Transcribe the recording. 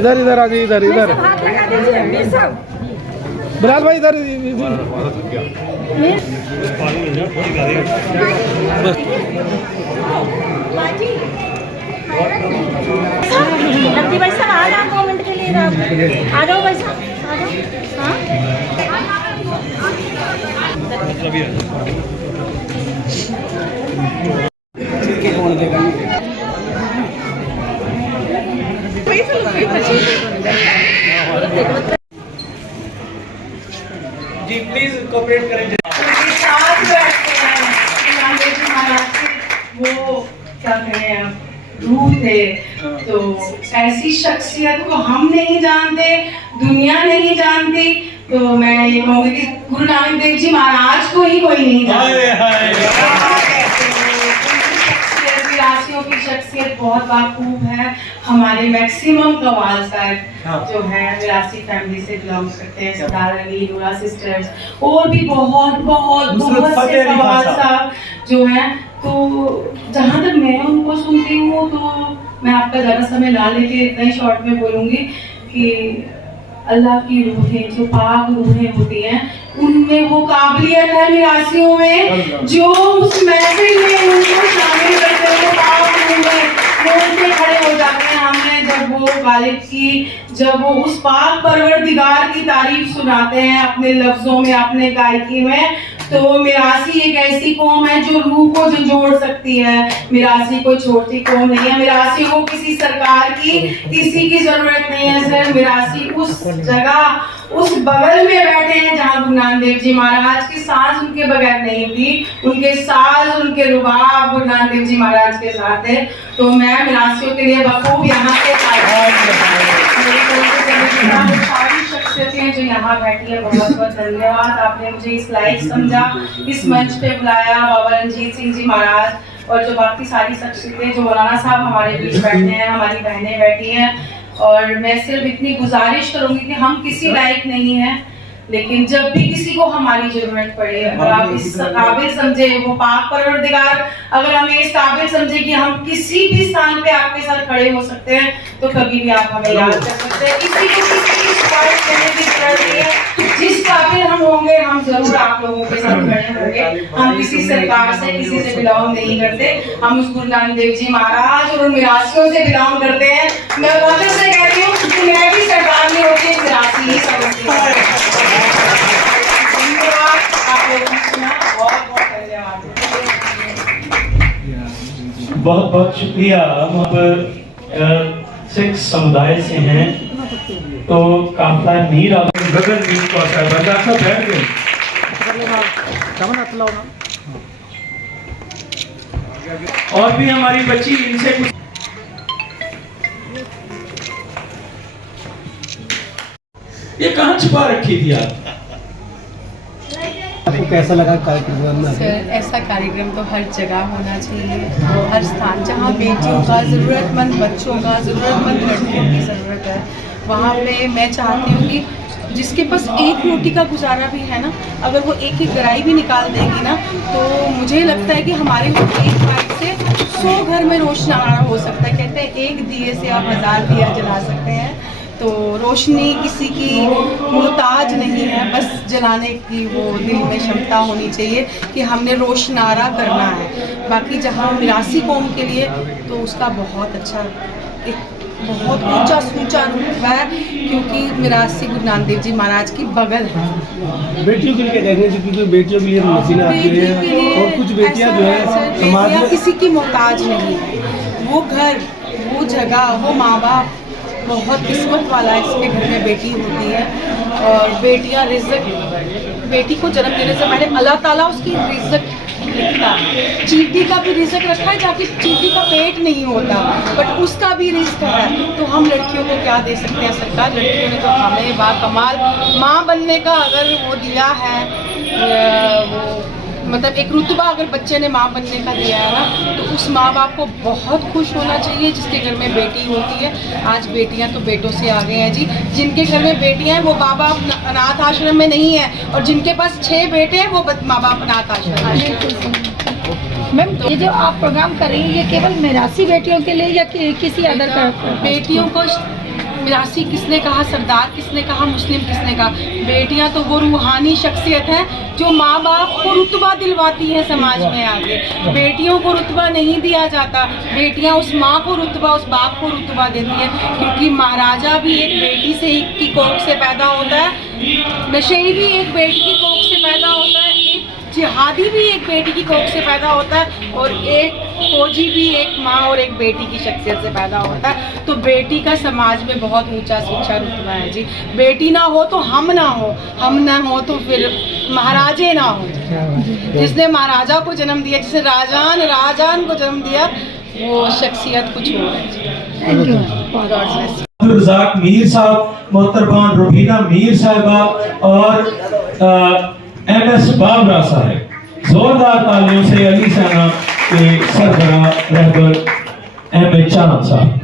इधर इधर आ जाइए, इधर इधर। बिलाल भाई इधर। लक्की भाई साहब आ जाओ 2 मिनट के लिए, आ जाओ भाई साहब, आ जाओ। जी प्लीज कोऑपरेट करें। वो क्या कहें रूह थे, तो ऐसी शख्सियत को हम नहीं जानते, दुनिया नहीं जानती, तो मैं ये कहूँगी कि गुरु नानक देव जी महाराज को ही कोई नहीं जानता। विरासियों की शख्सियत बहुत बाखूब है। हमारे मैक्सिमम कवाल साहब जो है विरासी फैमिली से बिलोंग करते हैं, सरदार अली, नूरा सिस्टर्स, और भी बहुत बहुत बहुत से कवाल साहब जो हैं। तो जहाँ तक मैं उनको सुनती हूँ, तो मैं आपका ज़्यादा समय ला लेके इतना ही शॉर्ट में बोलूँगी कि अल्लाह की रूहें, जो पाक रूहें होती हैं, उनमें वो काबिलियत है विरासियों में, जो उस महफिल में उनको शामिल करते हैं, पाक रूहें वो उनसे खड़े हो जाते हैं। हमने जब वो गालिब की, जब वो उस पाक परवरदिगार की तारीफ सुनाते हैं अपने लफ्जों में, अपने गायकी में, तो मिरासी एक ऐसी कौम है जो रूह को जोड़ सकती है। मिरासी कोई छोटी कौम नहीं है। मिरासी को किसी सरकार की, किसी की जरूरत नहीं है सर। मिरासी उस जगह, उस बगल में बैठे हैं जहाँ गुरु नानक देव जी महाराज की सांस उनके बगैर नहीं थी, उनके साज, उनके रुबाब गुरु नानक देव जी महाराज के साथ है। तो मैं मिरासियों के लिए बखूब यहाँ पे सारी शख्सियतें जो यहाँ बैठी है, बहुत बहुत धन्यवाद। आपने मुझे इस लायक समझा, इस मंच पे बुलाया। बाबा रणजीत सिंह जी महाराज और जो बाकी सारी शख्सियतें, जो मौलाना साहब हमारे बीच बैठे हैं, हमारी बहनें बैठी हैं, और मैं सिर्फ इतनी गुजारिश करूंगी कि हम किसी लायक नहीं हैं, लेकिन जब भी किसी को हमारी जरूरत पड़े, अगर आप इस काबिल समझे, वो पाक परवरदिगार अगर हमें इस काबिल समझे कि हम किसी भी स्थान पे आपके साथ खड़े हो सकते हैं, तो कभी भी आप हमें याद कर सकते हैं। किसी को किसी की सिफारिश करने की जरूरत नहीं है। जिस काबिल हम होंगे, हम जरूर आप लोगों के साथ खड़े होंगे। हम किसी सरकार से, किसी से बिलोंग नहीं करते। हम उस गुरु नानक देव जी महाराज और उन मिरासियों से बिलोंग करते हैं। मैं वापस से कह रही हूँ कि मैं भी सरकार में होती है मिरासी ही समझती हूँ। बहुत बहुत शुक्रिया। हम अब सिख समुदाय से हैं, तो काफला नीर गगन नीर को बैठ गए। और भी हमारी बच्ची, इनसे कुछ ये कहाँ छुपा रखी थी आप? आपको कैसा लगा कार्यक्रम? सर, ऐसा कार्यक्रम तो हर जगह होना चाहिए, हर स्थान जहाँ बेटियों का, ज़रूरतमंद बच्चों का, ज़रूरतमंद लड़कियों की ज़रूरत है, वहाँ पे मैं चाहती हूँ कि जिसके पास एक रोटी का गुजारा भी है ना, अगर वो एक एक गराई भी निकाल देगी ना, तो मुझे लगता है कि हमारे एक बाइक से 100 घर में रोशनारा हो सकता है। कहते हैं एक दिए से आप 1000 दिया जला सकते हैं। तो रोशनी किसी की मोहताज नहीं है, बस जलाने की वो दिल में क्षमता होनी चाहिए कि हमने रोशनारा करना है। बाकी जहाँ मिरासी कौम के लिए तो उसका बहुत अच्छा, एक बहुत ऊंचा सूचा रुतबा है, क्योंकि मिरासी गुरु नानक देव जी महाराज की बगल है। बेटियों के लिए क्या कहेंगे? क्योंकि बेटियों के लिए मशीनें आती हैं और कुछ बेटियां जो है समाज में किसी की मोहताज नहीं है। वो घर, वो जगह, वो माँ बाप बहुत किस्मत वाला है जिसके घर में बेटी होती है। और बेटियां रिज़्क, बेटी को जन्म देने से पहले अल्लाह ताला उसकी रिज़्क लिखता है। चींटी का भी रिज़्क रखा है, जाके चींटी का पेट नहीं होता, बट उसका भी रिज़्क है। तो हम लड़कियों को क्या दे सकते हैं सरकार? लड़कियों ने तो हमें बाकमाल माँ बनने का अगर वो दिया है, वो मतलब एक रुतबा अगर बच्चे ने माँ बनने का दिया है ना, तो उस माँ बाप को बहुत खुश होना चाहिए जिसके घर में बेटी होती है। आज बेटियां तो बेटों से आगे हैं जी। जिनके घर में बेटियां हैं वो माँ बाप अनाथ आश्रम में नहीं है, और जिनके पास 6 बेटे हैं वो माँ बाप अनाथ आश्रम में। मैम, ये जो आप प्रोग्राम कर रही हैं, ये केवल मिरासी बेटियों के लिए या किसी अदर का? बेटियों को मिरासी किसने कहा, सरदार किसने कहा, मुस्लिम किसने कहा। बेटियां तो वो रूहानी शख्सियत हैं जो माँ बाप को रुतबा दिलवाती हैं समाज में आगे। बेटियों को रुतबा नहीं दिया जाता, बेटियां उस माँ को रुतबा, उस बाप को रुतबा देती हैं, क्योंकि महाराजा भी एक बेटी से ही की कोख से पैदा होता है, नशेई भी एक बेटी की कोख से पैदा होता है, एक जिहादी भी एक बेटी की कोख से पैदा होता है, और एक फौजी भी एक माँ और एक बेटी की शख्सियत से पैदा होता है। तो बेटी का समाज में बहुत ऊंचा सूंचा रुतबा है जी। बेटी ना हो तो हम ना हो, हम ना हो तो फिर महाराजे ना हो। जिसने महाराजा को जन्म दिया, जिसने राजान को जन्म दिया, वो शख्सियत कुछ और है जी। Thank you. अब्दुल रज़ाक मीर साहब, मोहतरबान रुबीना मीर साहिबा और MS बाबरा साहब, जोरदार तालियों से अली सेना के सरबराह रहबर MA चांद साहब।